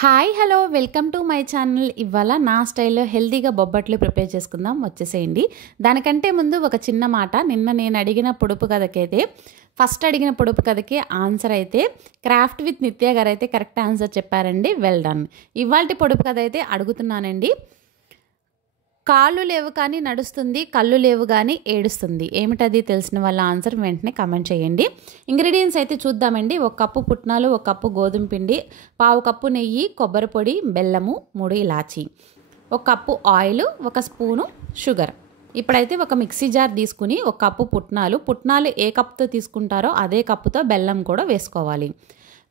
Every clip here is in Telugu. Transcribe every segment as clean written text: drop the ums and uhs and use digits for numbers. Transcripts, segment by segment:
Hi hello welcome to my channel. ఇవాళ నా స్టైల్లో హెల్తీగా బొబ్బట్లు ప్రిపేర్ చేసుకుందాం, వచ్చేసేయండి. దానికంటే ముందు ఒక చిన్న మాట, నిన్న నేను అడిగిన పొడుపు కథకైతే ఫస్ట్ అడిగిన పొడుపు కథకి ఆన్సర్ అయితే క్రాఫ్ట్ విత్ నిత్య గారు అయితే కరెక్ట్ ఆన్సర్ చెప్పారండి. Well done. ఇవాళ పొడుపు కథ అయితే అడుగుతున్నానండి. కాళ్ళు లేవు కానీ నడుస్తుంది, కళ్ళు లేవు కానీ ఏడుస్తుంది. ఏమిటది? తెలిసిన వాళ్ళ ఆన్సర్ వెంటనే కమెంట్ చేయండి. ఇంగ్రీడియంట్స్ అయితే చూద్దామండి. 1 కప్పు పుట్నాలు, 1 కప్పు గోధుమ పిండి, 1/2 కప్పు నెయ్యి, కొబ్బరి పొడి, బెల్లము, 3 ఇలాచి, 1 కప్పు ఆయిల్, 1 స్పూను షుగర్. ఇప్పుడైతే ఒక మిక్సీ జార్ తీసుకుని 1 కప్పు పుట్నాలు ఏ కప్పుతో తీసుకుంటారో అదే కప్పుతో బెల్లం కూడా వేసుకోవాలి.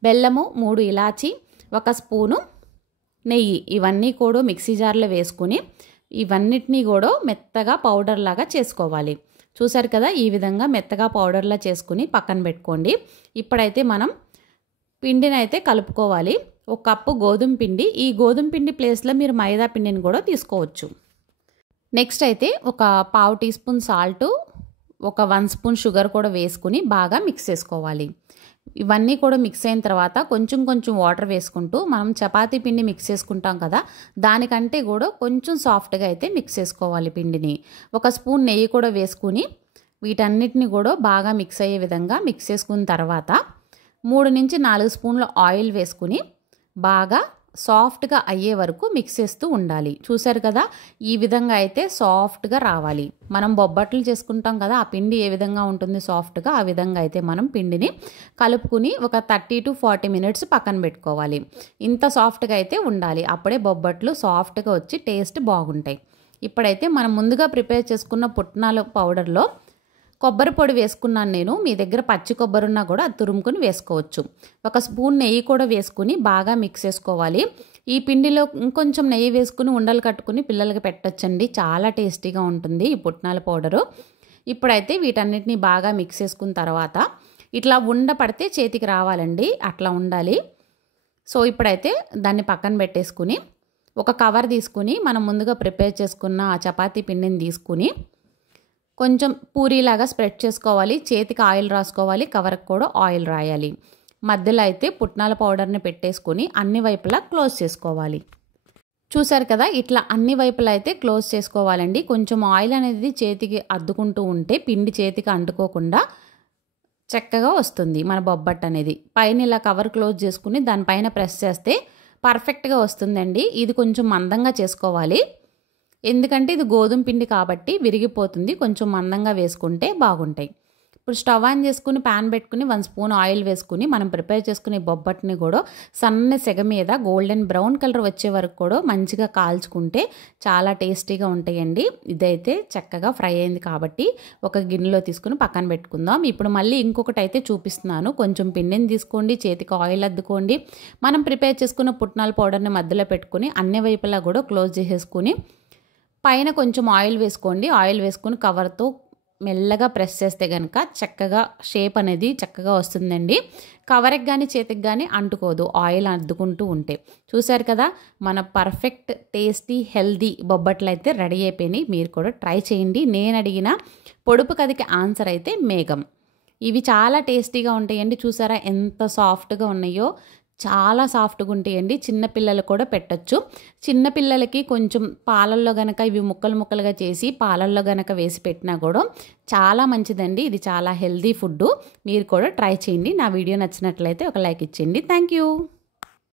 బెల్లము, 3 ఇలాచి, 1 స్పూను నెయ్యి, ఇవన్నీ కూడా మిక్సీ జార్లో వేసుకుని ఇవన్నిటినీ కూడా మెత్తగా పౌడర్ లాగా చేసుకోవాలి. చూసారు కదా, ఈ విధంగా మెత్తగా పౌడర్లా చేసుకుని పక్కన పెట్టుకోండి. ఇప్పుడైతే మనం పిండిని అయితే కలుపుకోవాలి. 1 కప్పు గోధుమ పిండి, ఈ గోధుమ పిండి ప్లేస్లో మీరు మైదా పిండిని కూడా తీసుకోవచ్చు. నెక్స్ట్ అయితే 1/2 teaspoon salt, 1 spoon sugar కూడా వేసుకుని బాగా మిక్స్ చేసుకోవాలి. ఇవన్నీ కూడా మిక్స్ అయిన తర్వాత కొంచెం వాటర్ వేసుకుంటూ మనం చపాతీ పిండి మిక్స్ చేసుకుంటాం కదా, దానికంటే కూడా కొంచెం సాఫ్ట్గా అయితే మిక్స్ చేసుకోవాలి పిండిని. 1 స్పూన్ నెయ్యి కూడా వేసుకుని వీటన్నిటిని కూడా బాగా మిక్స్ అయ్యే విధంగా మిక్స్ చేసుకున్న తర్వాత 3 నుంచి 4 స్పూన్ల ఆయిల్ వేసుకుని బాగా సాఫ్ట్గా అయ్యే వరకు మిక్స్ చేస్తూ ఉండాలి. చూసారు కదా, ఈ విధంగా అయితే సాఫ్ట్గా రావాలి. మనం బొబ్బట్లు చేసుకుంటాం కదా, ఆ పిండి ఏ విధంగా ఉంటుంది సాఫ్ట్గా, ఆ విధంగా అయితే మనం పిండిని కలుపుకుని ఒక 30 to 40 మినిట్స్ పక్కన పెట్టుకోవాలి. ఇంత సాఫ్ట్గా అయితే ఉండాలి, అప్పుడే బొబ్బట్లు సాఫ్ట్గా వచ్చి టేస్ట్ బాగుంటాయి. ఇప్పుడైతే మనం ముందుగా ప్రిపేర్ చేసుకున్న పుట్నాల పౌడర్లో కొబ్బరి పొడి వేసుకున్నాను నేను. మీ దగ్గర పచ్చి కొబ్బరి ఉన్నా కూడా అది తురుముకుని వేసుకోవచ్చు. 1 స్పూన్ నెయ్యి కూడా వేసుకుని బాగా మిక్స్ చేసుకోవాలి. ఈ పిండిలో ఇంకొంచెం నెయ్యి వేసుకుని ఉండలు కట్టుకుని పిల్లలకి పెట్టచ్చండి, చాలా టేస్టీగా ఉంటుంది ఈ పుట్నాల పౌడరు. ఇప్పుడైతే వీటన్నిటిని బాగా మిక్స్ చేసుకున్న తర్వాత ఇట్లా ఉండ పడితే చేతికి రావాలండి, అట్లా ఉండాలి. సో ఇప్పుడైతే దాన్ని పక్కన పెట్టేసుకుని ఒక కవర్ తీసుకుని మనం ముందుగా ప్రిపేర్ చేసుకున్న ఆ చపాతీ పిండిని తీసుకుని కొంచెం పూరీలాగా స్ప్రెడ్ చేసుకోవాలి. చేతికి ఆయిల్ రాసుకోవాలి, కవర్కి కూడా ఆయిల్ రాయాలి. మధ్యలో అయితే పుట్నాల పౌడర్ని పెట్టేసుకొని అన్ని వైపులా క్లోజ్ చేసుకోవాలి. చూసారు కదా, ఇట్లా అన్ని వైపులా అయితే క్లోజ్ చేసుకోవాలండి. కొంచెం ఆయిల్ అనేది చేతికి అద్దుకుంటూ ఉంటే పిండి చేతికి అంటుకోకుండా చక్కగా వస్తుంది మన బొబ్బట్టు అనేది. పైన ఇలా కవర్ క్లోజ్ చేసుకుని దానిపైన ప్రెస్ చేస్తే పర్ఫెక్ట్గా వస్తుందండి. ఇది కొంచెం మందంగా చేసుకోవాలి, ఎందుకంటే ఇది గోధుమ పిండి కాబట్టి విరిగిపోతుంది. కొంచెం మందంగా వేసుకుంటే బాగుంటాయి. ఇప్పుడు స్టవ్ ఆన్ చేసుకుని ప్యాన్ పెట్టుకుని 1 స్పూన్ ఆయిల్ వేసుకుని మనం ప్రిపేర్ చేసుకునే బొబ్బట్ని కూడా సన్న సెగ మీద గోల్డెన్ బ్రౌన్ కలర్ వచ్చే వరకు కూడా మంచిగా కాల్చుకుంటే చాలా టేస్టీగా ఉంటాయండి. ఇదైతే చక్కగా ఫ్రై అయింది కాబట్టి ఒక గిన్నెలో తీసుకుని పక్కన పెట్టుకుందాం. ఇప్పుడు మళ్ళీ ఇంకొకటి అయితే చూపిస్తున్నాను. కొంచెం పిండిని తీసుకోండి, చేతికి ఆయిల్ అద్దుకోండి. మనం ప్రిపేర్ చేసుకున్న పుట్నాల పౌడర్ని మధ్యలో పెట్టుకుని అన్ని వైపులా కూడా క్లోజ్ చేసేసుకుని పైన కొంచెం ఆయిల్ వేసుకోండి. ఆయిల్ వేసుకుని కవర్తో మెల్లగా ప్రెస్ చేస్తే కనుక చక్కగా షేప్ అనేది చక్కగా వస్తుందండి. కవర్కి కానీ చేతికి కానీ అంటుకోదు ఆయిల్ అద్దుకుంటూ ఉంటే. చూసారు కదా, మన పర్ఫెక్ట్ టేస్టీ హెల్దీ బొబ్బట్లు అయితే రెడీ అయిపోయినాయి. మీరు కూడా ట్రై చేయండి. నేను అడిగిన పొడుపు కథకి ఆన్సర్ అయితే మేఘం. ఇవి చాలా టేస్టీగా ఉంటాయండి. చూసారా ఎంత సాఫ్ట్గా ఉన్నాయో, చాలా సాఫ్ట్గా ఉంటాయండి. చిన్నపిల్లలు కూడా పెట్టచ్చు. చిన్నపిల్లలకి కొంచెం పాలల్లో గనక ఇవి ముక్కలుగా చేసి పాలల్లో గనక వేసి పెట్టినా కూడా చాలా మంచిదండి. ఇది చాలా హెల్దీ ఫుడ్. మీరు కూడా ట్రై చేయండి. నా వీడియో నచ్చినట్లయితే ఒక లైక్ ఇచ్చేయండి. Thank you.